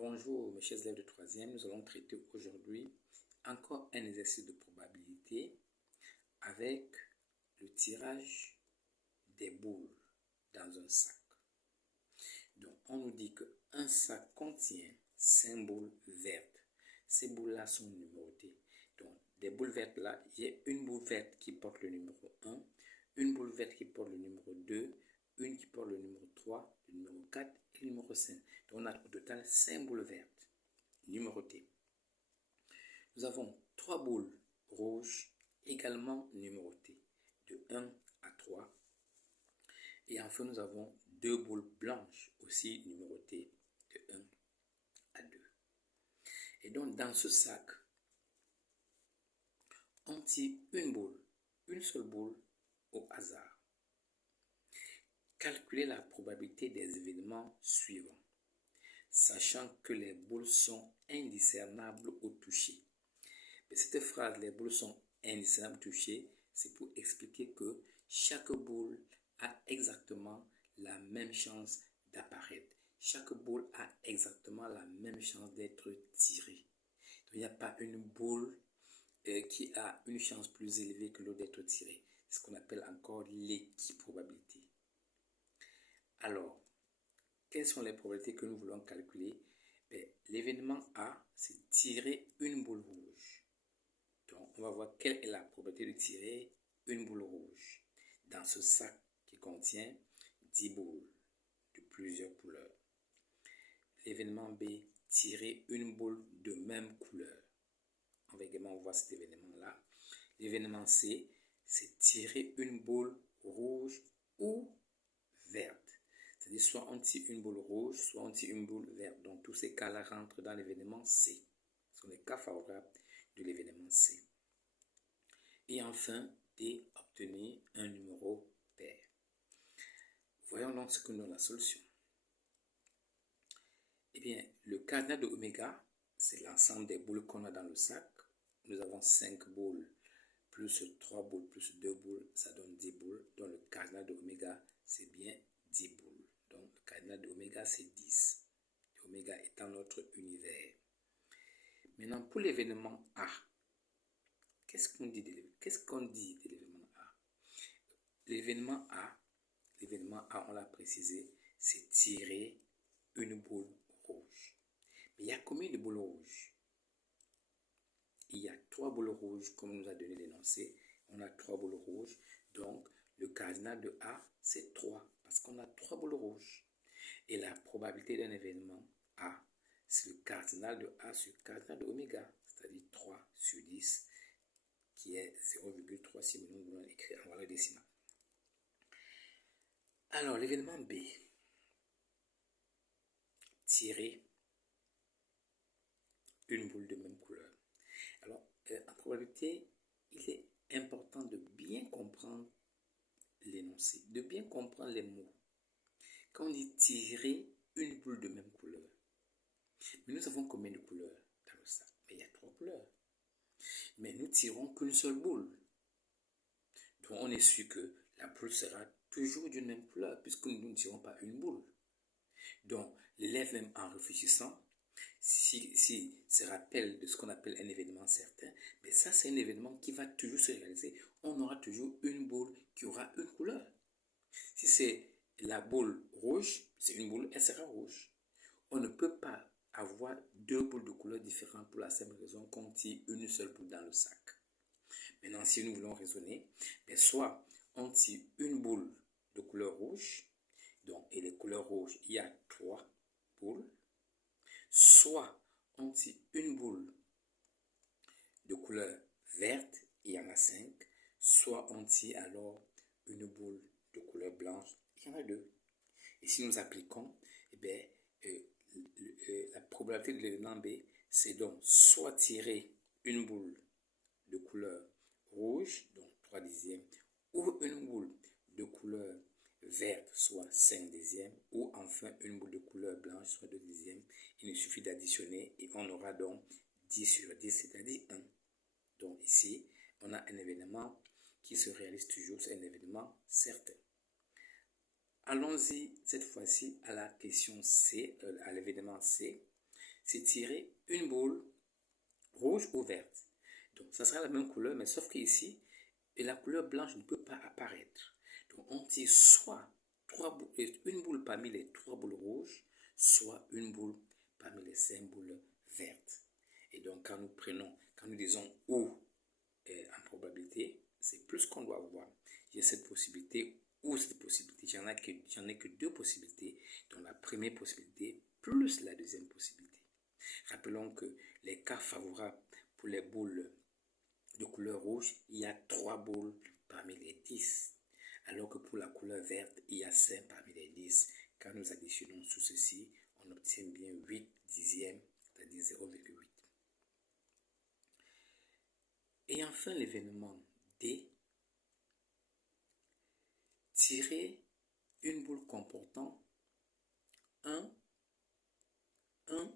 Bonjour mes chers élèves de 3e, nous allons traiter aujourd'hui encore un exercice de probabilité avec le tirage des boules dans un sac. Donc on nous dit qu'un sac contient 5 boules vertes. Ces boules-là sont numérotées. Donc des boules vertes là, il y a une boule verte qui porte le numéro 1, une boule verte qui porte le numéro 2, une qui porte le numéro 3, le numéro 4 et le numéro 5. Donc on a au total 5 boules vertes numérotées. Nous avons 3 boules rouges également numérotées de 1 à 3. Et enfin nous avons 2 boules blanches aussi numérotées de 1 à 2. Et donc dans ce sac, on tire une seule boule au hasard. Calculez la probabilité des événements suivants, sachant que les boules sont indiscernables au toucher. Mais cette phrase, les boules sont indiscernables au toucher, c'est pour expliquer que chaque boule a exactement la même chance d'apparaître. Chaque boule a exactement la même chance d'être tirée. Donc, il n'y a pas une boule qui a une chance plus élevée que l'autre d'être tirée. C'est ce qu'on appelle encore l'équiprobabilité. Alors, quelles sont les probabilités que nous voulons calculer? L'événement A, c'est tirer une boule rouge. Donc, on va voir quelle est la probabilité de tirer une boule rouge dans ce sac qui contient 10 boules de plusieurs couleurs. L'événement B, tirer une boule de même couleur. On va également voir cet événement-là. L'événement C, c'est tirer une boule rouge ou verte. C'est-à-dire soit on tire une boule rouge, soit on tire une boule verte. Donc tous ces cas-là rentrent dans l'événement C. Ce sont les cas favorables de l'événement C. Et enfin, D, obtenir un numéro pair. Voyons donc ce que nous donne la solution. Eh bien, le cardinal de oméga, c'est l'ensemble des boules qu'on a dans le sac. Nous avons 5 boules plus 3 boules plus 2 boules, ça donne 10 boules. Donc le cardinal de oméga, c'est bien 10 boules. Donc le cardinal de oméga, c'est 10. Oméga étant notre univers. Maintenant, pour l'événement A, qu'est-ce qu'on dit de l'événement A? L'événement A, on l'a précisé, c'est tirer une boule rouge. Mais il y a combien de boules rouges? Il y a 3 boules rouges, comme nous a donné l'énoncé. On a 3 boules rouges. Donc, le cardinal de A, c'est 3, parce qu'on a 3 boules rouges. Et la probabilité d'un événement A, c'est le cardinal de A sur le cardinal de oméga, c'est-à-dire 3 sur 10, qui est 0,3 si nous voulons écrire en valeur décimale. Alors, l'événement B, tirer une boule de même couleur. Alors, en probabilité, il est important de bien comprendre l'énoncé, de bien comprendre les mots. Quand on dit tirer une boule de même couleur, mais nous avons combien de couleurs dans le sac? Mais il y a 3 couleurs. Mais nous tirons qu'une seule boule. Donc on est sûr que la boule sera toujours d'une même couleur, puisque nous ne tirons pas une boule. Donc l'élève, même en réfléchissant, s'il se rappelle de ce qu'on appelle un événement certain, mais ça c'est un événement qui va toujours se réaliser. On aura toujours une boule qui aura une couleur. Si c'est la boule rouge, c'est une boule, elle sera rouge. On ne peut pas avoir 2 boules de couleurs différentes pour la simple raison qu'on tire une seule boule dans le sac. Maintenant, si nous voulons raisonner, soit on tire une boule de couleur rouge, donc, et les couleurs rouges, il y a 3 boules, soit on tire une boule de couleur verte, il y en a 5, soit on tire alors une boule de couleur blanche, il y en a 2. Et si nous appliquons, la probabilité de l'événement B, c'est donc soit tirer une boule de couleur rouge, donc 3 dixièmes, ou une boule de couleur verte, soit 5 dixièmes, ou enfin une boule de couleur blanche, soit 2 dixièmes. Il suffit d'additionner et on aura donc 10 sur 10, c'est-à-dire 1. Donc ici, on a un événement qui se réalise toujours, c'est un événement certain. Allons-y cette fois-ci à la question C, à l'événement C. c'est tirer une boule rouge ou verte. Donc, ça sera la même couleur, mais sauf qu'ici, la couleur blanche ne peut pas apparaître. Donc, on tire soit une boule parmi les 3 boules rouges, soit une boule parmi les 5 boules vertes. Et donc, quand nous disons ou en probabilité, c'est plus qu'on doit voir. Il y a cette possibilité ou cette possibilité. J'en ai que 2 possibilités. Donc, la première possibilité plus la deuxième possibilité. Rappelons que les cas favorables pour les boules de couleur rouge, il y a 3 boules parmi les 10. Alors que pour la couleur verte, il y a 5 parmi les 10. Quand nous additionnons tout ceci, on obtient bien 8 dixièmes, c'est-à-dire 0,8. Et enfin, l'événement D, tirer une boule comportant un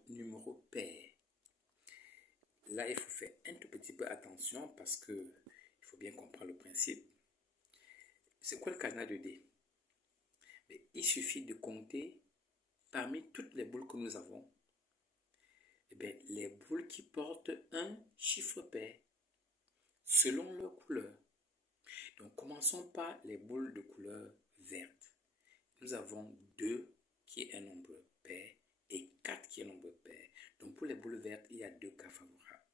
numéro pair. Là, il faut faire un tout petit peu attention parce que il faut bien comprendre le principe. C'est quoi le cadenas de D? Mais il suffit de compter parmi toutes les boules que nous avons, les boules qui portent un chiffre pair selon leur couleur. Donc, commençons par les boules de couleur verte. Nous avons 2 qui est un nombre pair et 4 qui est un nombre pair. Donc, pour les boules vertes, il y a 2 cas favorables.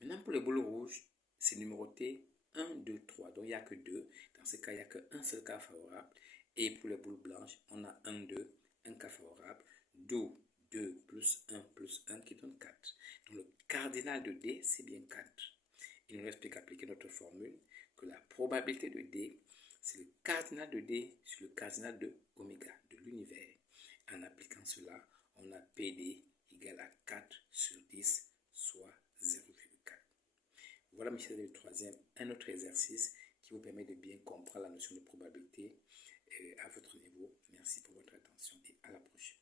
Maintenant, pour les boules rouges, c'est numéroté 1, 2, 3. Donc, il n'y a que 2. Dans ce cas, il n'y a qu'un seul cas favorable. Et pour les boules blanches, on a 1, 2, un cas favorable. D'où 2 plus 1 qui donne 4. Donc, le cardinal de D, c'est bien 4. Il nous reste plus qu'à appliquer notre formule que la probabilité de D, c'est le cardinal de D sur le cardinal de oméga, de l'univers. En appliquant cela, on a PD égale à 4 sur 10, soit 0,4. Voilà, mes chers, le troisième, un autre exercice qui vous permet de bien comprendre la notion de probabilité à votre niveau. Merci pour votre attention et à la prochaine.